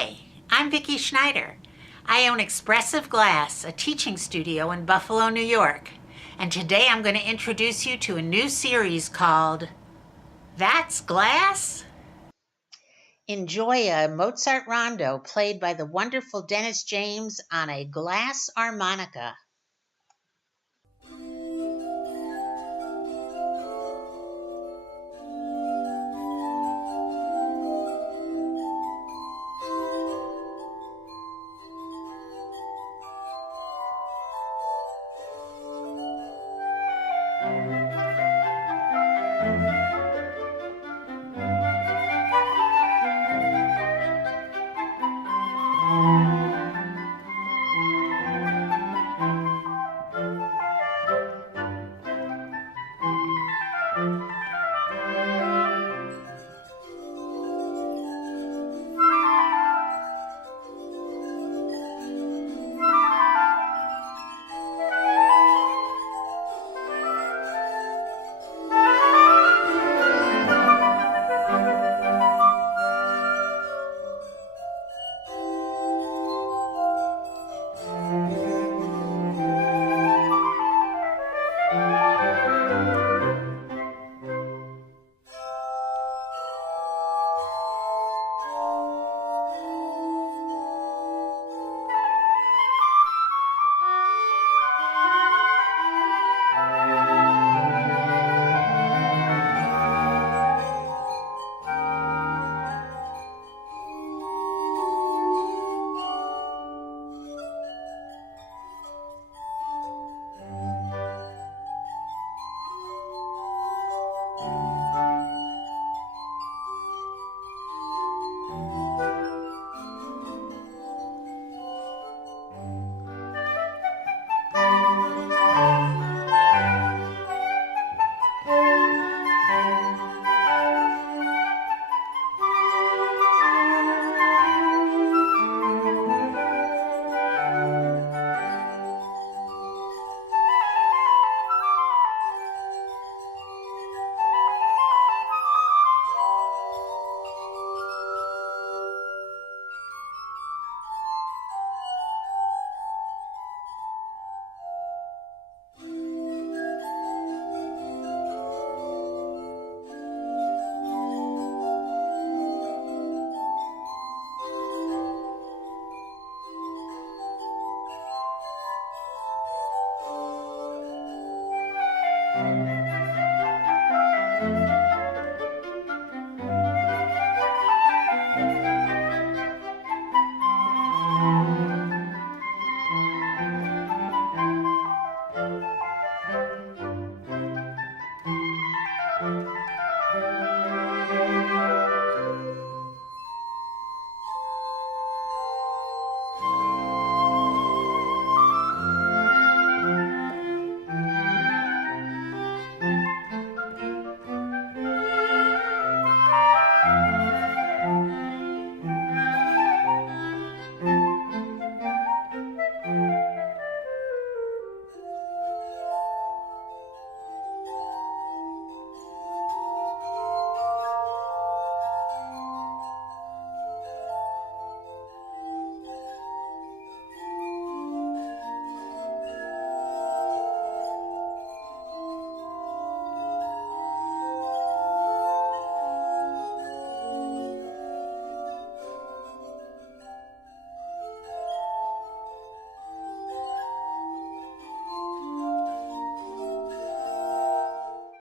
Hi, I'm Vicki Schneider. I own Expressive Glass, a teaching studio in Buffalo, New York. And today I'm going to introduce you to a new series called That's Glass? Enjoy a Mozart rondo played by the wonderful Dennis James on a glass harmonica.